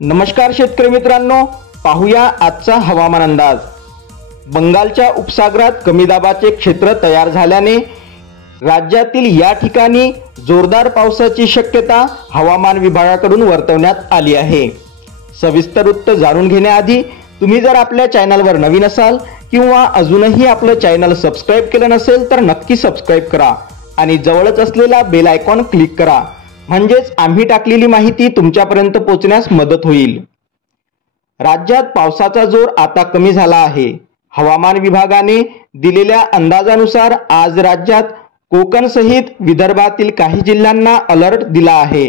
नमस्कार शेतकरी मित्रांनो, पाहूया आजचा हवामान अंदाज। बंगालच्या उपसागरात कमी दाबाचे क्षेत्र तयार झाल्याने राज्यातील या ठिकाणी जोरदार पावसाची शक्यता हवामान विभागाकडून वर्तवण्यात आली आहे। सविस्तर वृत्त जाणून घेण्याआधी तुम्ही जर आपल्या चॅनलवर नवीन असाल किंवा अजूनही आपलं चॅनल सबस्क्राइब केलं नसेल तर नक्की सबस्क्राइब करा आणि जवळच असलेला बेल आयकॉन क्लिक करा, म्हणजेच आम्ही टाकलेली माहिती तुमच्यापर्यंत पोहोचण्यास मदत होईल। राज्यात पावसाचा जोर आता कमी झाला आहे। हवामान विभागाने दिलेल्या अंदाजानुसार आज राज्यात कोकण सहित विदर्भातील काही जिल्ह्यांना अलर्ट दिला आहे।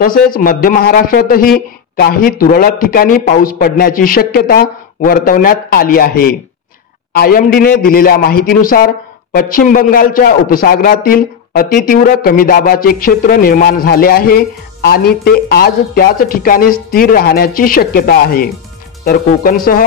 तसेच मध्य महाराष्ट्रातही काही तुरळक ठिकाणी पाऊस पडण्याची शक्यता वर्तवण्यात आली आहे। IMDने दिलेल्या माहितीनुसार पश्चिम बंगालच्या उपसागरातील अतितीव्र कमी दाबाचे क्षेत्र निर्माण झाले आहे आणि ते आज त्याच ठिकाणी स्थिर राहण्याची शक्यता आहे। तर कोकणसह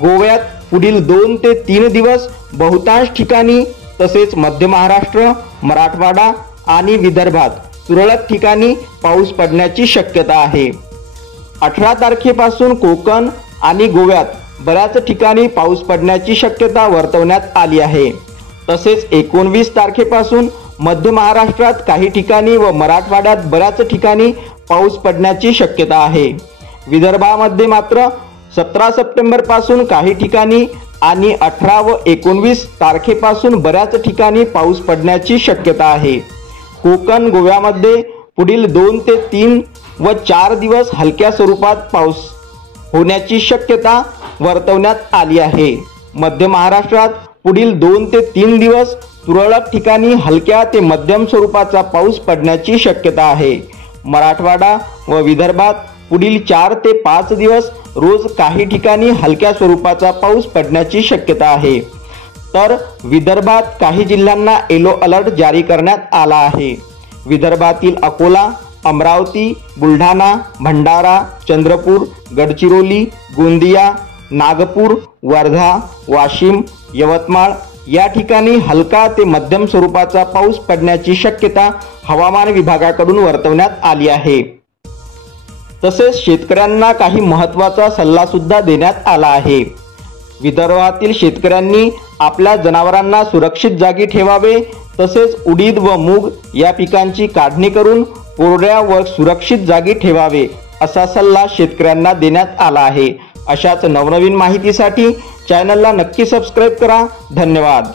गोव्यात पुढील 2 ते 3 दिवस बहुतांश ठिकाणी तसेच मध्य महाराष्ट्र, मराठवाडा आणि विदर्भात तुरळक ठिकाणी पाऊस पडण्याची शक्यता आहे। 18 तारखेपासून कोकण आणि गोव्यात बऱ्याच ठिकाणी पाऊस पडण्याची शक्यता वर्तवण्यात आली आहे। तसेच 19 तारखेपासून मध्य महाराष्ट्रात काही ठिकाणी व मराठवाड्यात बऱ्याच ठिकाणी पाऊस पडण्याची शक्यता आहे। विदर्भामध्ये मात्र 17 सप्टेंबर पासून काही ठिकाणी आणि 18 व 19 तारखेपासून बऱ्याच ठिकाणी पाऊस पडण्याची शक्यता आहे। कोकण गोव्यामध्ये पुढील 2 ते 3 व 4 दिवस हलक्या स्वरूपात पाऊस होण्याची शक्यता वर्तवण्यात आली आहे। मध्य महाराष्ट्रात पुढील 2 ते 3 दिवस तुरळक ठिकाणी हलक्या ते मध्यम स्वरूपाचा पाऊस पडण्याची शक्यता आहे। मराठवाडा व विदर्भात पुढील 4 ते 5 दिवस रोज काही ठिकाणी हलक्या स्वरूपाचा पाऊस पडण्याची शक्यता आहे। तर विदर्भात काही जिल्ह्यांना येलो अलर्ट जारी करण्यात आला आहे। विदर्भातील अकोला, अमरावती, बुलढाणा, भंडारा, चंद्रपूर, गडचिरोली, गोंदिया, नागपूर, वर्धा, वाशिम, यवतमाळ या ठिकाणी हलका ते मध्यम स्वरूपाचा पाऊस पडण्याची शक्यता हवामान विभागाकडून वर्तवण्यात आली आहे। तसेच शेतकऱ्यांना काही महत्त्वाचा सल्ला सुद्धा देण्यात आला आहे। विदर्भातील शेतकऱ्यांनी आपल्या जनावरांना सुरक्षित जागी ठेवावे, तसेच उडीद व मूग या पिकांची काढणी करून कोरड्या व सुरक्षित जागी ठेवावे असा सल्ला शेतकऱ्यांना देण्यात आला आहे। अशाच नवनवीन माहितीसाठी चॅनलला नक्की सबस्क्राइब करा। धन्यवाद।